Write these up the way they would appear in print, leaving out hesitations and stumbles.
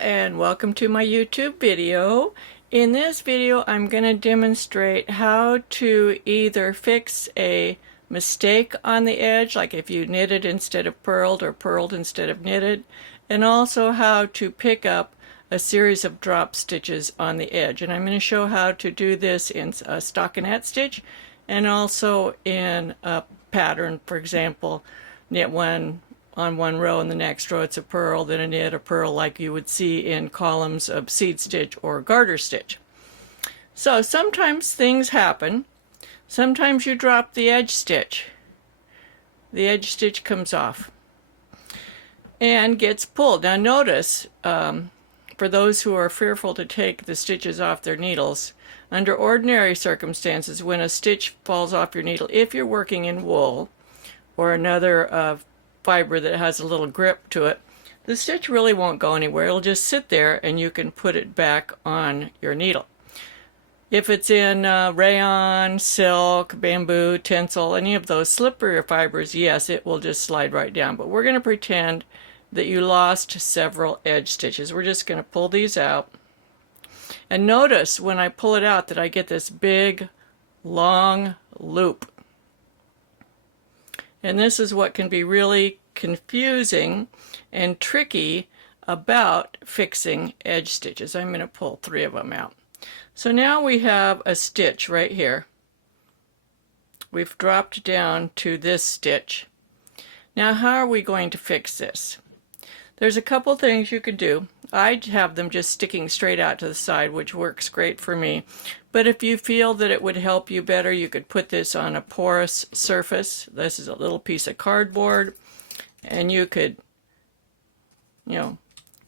and welcome to my YouTube video. In this video I'm going to demonstrate how to either fix a mistake on the edge, like if you knitted instead of purled or purled instead of knitted, and also how to pick up a series of drop stitches on the edge. And I'm going to show how to do this in a stockinette stitch and also in a pattern. For example, knit one on one row and the next row it's a purl, then a knit, a purl, like you would see in columns of seed stitch or garter stitch. So sometimes things happen. Sometimes you drop the edge stitch. The edge stitch comes off and gets pulled. Now notice, for those who are fearful to take the stitches off their needles, under ordinary circumstances, when a stitch falls off your needle, if you're working in wool or another fiber that has a little grip to it, the stitch really won't go anywhere. It'll just sit there and you can put it back on your needle. If it's in rayon, silk, bamboo, tinsel, any of those slipperier fibers, yes, it will just slide right down. But we're going to pretend that you lost several edge stitches. We're just going to pull these out. And notice when I pull it out that I get this big, long loop. And this is what can be really confusing and tricky about fixing edge stitches. I'm going to pull 3 of them out. So now we have a stitch right here. We've dropped down to this stitch. Now how are we going to fix this? There's a couple things you could do. I have them just sticking straight out to the side, which works great for me. But if you feel that it would help you better, you could put this on a porous surface. This is a little piece of cardboard, and you could,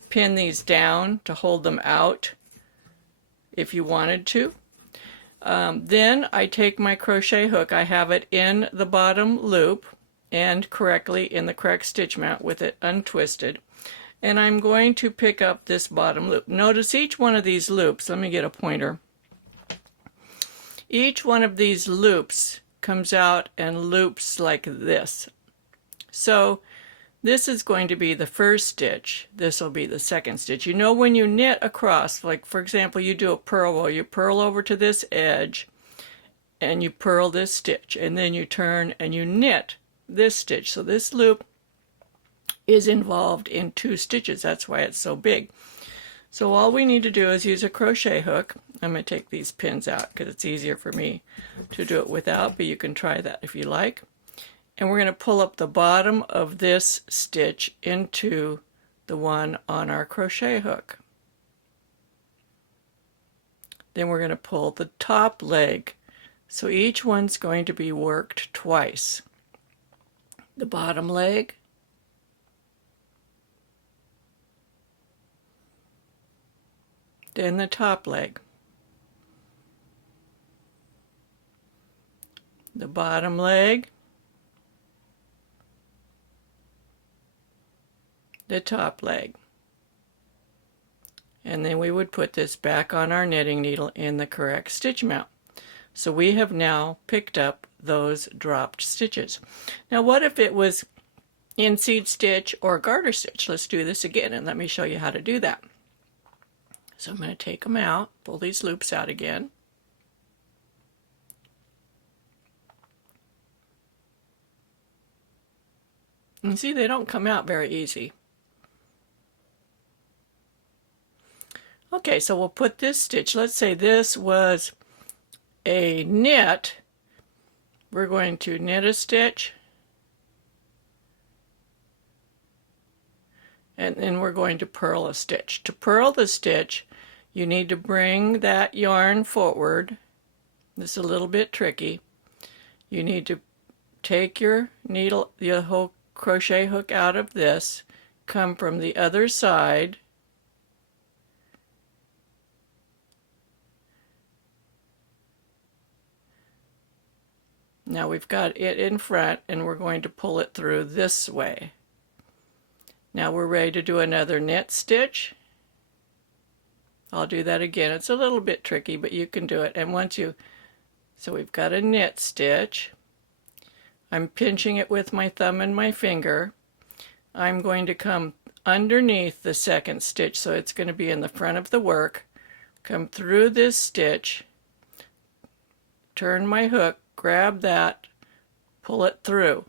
pin these down to hold them out if you wanted to. Then I take my crochet hook. I have it in the bottom loop and correctly in the correct stitch mount with it untwisted. And I'm going to pick up this bottom loop. Notice each one of these loops, let me get a pointer. Each one of these loops comes out and loops like this. So this is going to be the first stitch. This will be the second stitch. You know, when you knit across, like for example, you do a purl roll, you purl over to this edge and you purl this stitch, and then you turn and you knit this stitch. So this loop is involved in 2 stitches. That's why it's so big. So all we need to do is use a crochet hook. I'm going to take these pins out because it's easier for me to do it without, but you can try that if you like. And we're going to pull up the bottom of this stitch into the one on our crochet hook. Then we're going to pull the top leg. So each one's going to be worked twice. The bottom leg, then the top leg, the bottom leg, the top leg. And then we would put this back on our knitting needle in the correct stitch mount. So we have now picked up those dropped stitches. Now what if it was in seed stitch or garter stitch? Let's do this again and let me show you how to do that. So I'm going to take them out, pull these loops out again. And see, they don't come out very easy. Okay, so we'll put this stitch, let's say this was a knit. We're going to knit a stitch, and then we're going to purl a stitch. To purl the stitch, you need to bring that yarn forward. This is a little bit tricky. You need to take your needle, the whole crochet hook out of this, come from the other side, now we've got it in front and we're going to pull it through this way. Now we're ready to do another knit stitch. I'll do that again. It's a little bit tricky, but you can do it. And so we've got a knit stitch. I'm pinching it with my thumb and my finger. I'm going to come underneath the second stitch, so it's going to be in the front of the work. Come through this stitch, turn my hook, grab that, pull it through.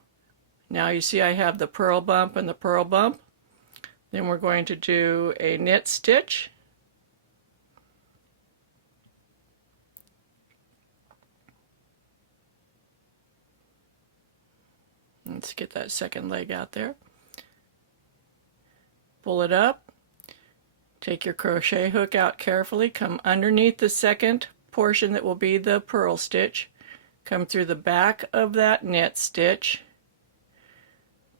Now you see I have the purl bump and the purl bump. Then we're going to do a knit stitch. Let's get that second leg out there. Pull it up. Take your crochet hook out carefully. Come underneath the second portion that will be the purl stitch. Come through the back of that knit stitch.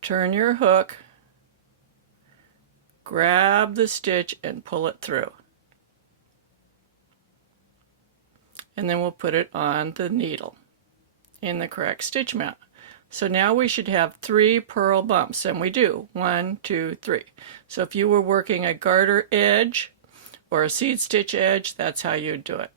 Turn your hook. Grab the stitch and pull it through. And then we'll put it on the needle in the correct stitch mount. So now we should have 3 purl bumps, and we do. 1, 2, 3. So if you were working a garter edge or a seed stitch edge, that's how you'd do it.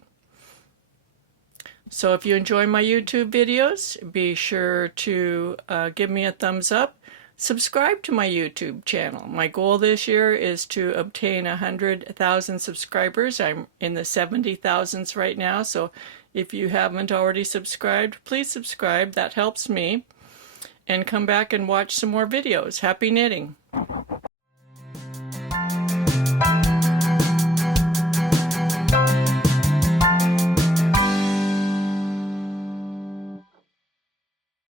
So if you enjoy my YouTube videos, be sure to give me a thumbs up. Subscribe to my YouTube channel. My goal this year is to obtain 100,000 subscribers. I'm in the 70,000s right now, so if you haven't already subscribed, please subscribe. That helps me. And come back and watch some more videos. Happy knitting!